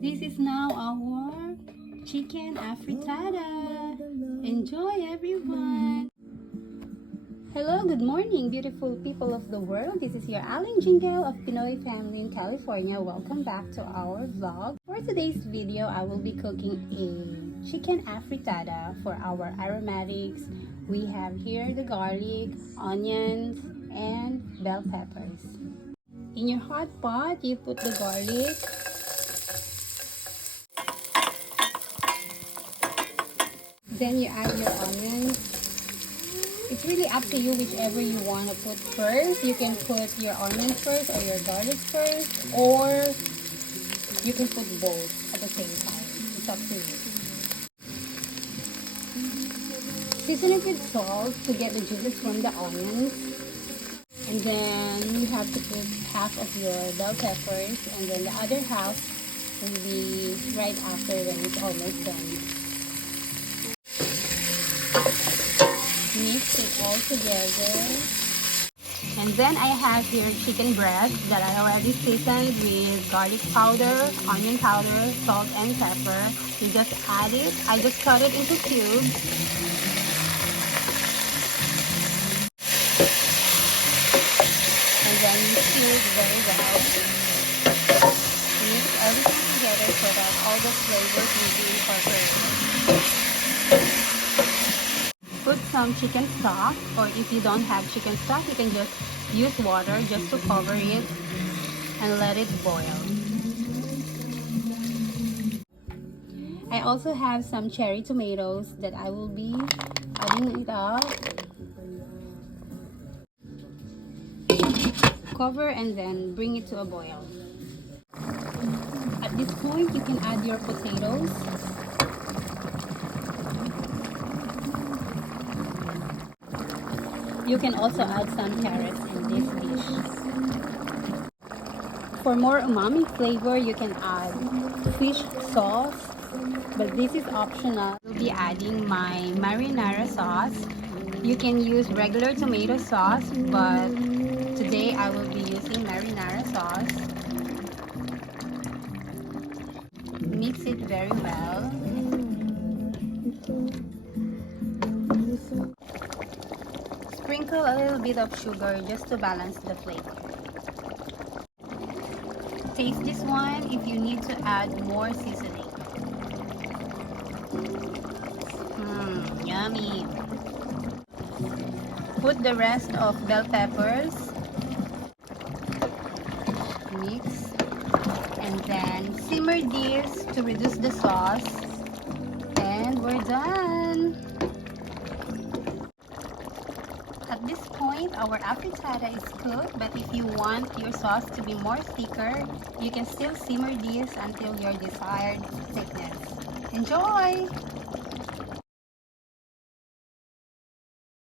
This is now our chicken afritada. Enjoy, everyone. Hello, good morning, beautiful people of the world. This is your Aling Jingle of Pinoy Family in California. Welcome back to our vlog. For today's video, I will be cooking a chicken afritada for our aromatics. We have here the garlic, onions, and bell peppers. In your hot pot, you put the garlic. Then you add your onions. It's really up to you whichever you want to put first. You can put your onion first or your garlic first, or you can put both at the same time. It's up to you. Season it with salt to get the juices from the onions. And then you have to put half of your bell peppers, and then the other half will be right after when it's almost done. Mix it all together. And then I have here chicken breast that I already seasoned with garlic powder, onion powder, salt and pepper. You just add it. I just cut it into cubes. And then you stir it very well. Mix everything together so that all the flavors will be incorporated. Put some chicken stock, or if you don't have chicken stock, you can just use water just to cover it and let it boil. I also have some cherry tomatoes that I will be adding it up. Cover and then bring it to a boil. At this point, you can add your potatoes. You can also add some carrots in this dish. For more umami flavor, you can add fish sauce, but this is optional. I'll be adding my marinara sauce. You can use regular tomato sauce, but today I will be using marinara sauce. Mix it very well. Sprinkle a little bit of sugar just to balance the flavor. Taste this one if you need to add more seasoning. Yummy! Put the rest of bell peppers. Mix. And then simmer this to reduce the sauce. And we're done! At this point, our afritada is cooked, but if you want your sauce to be more thicker, you can still simmer this until your desired thickness. Enjoy!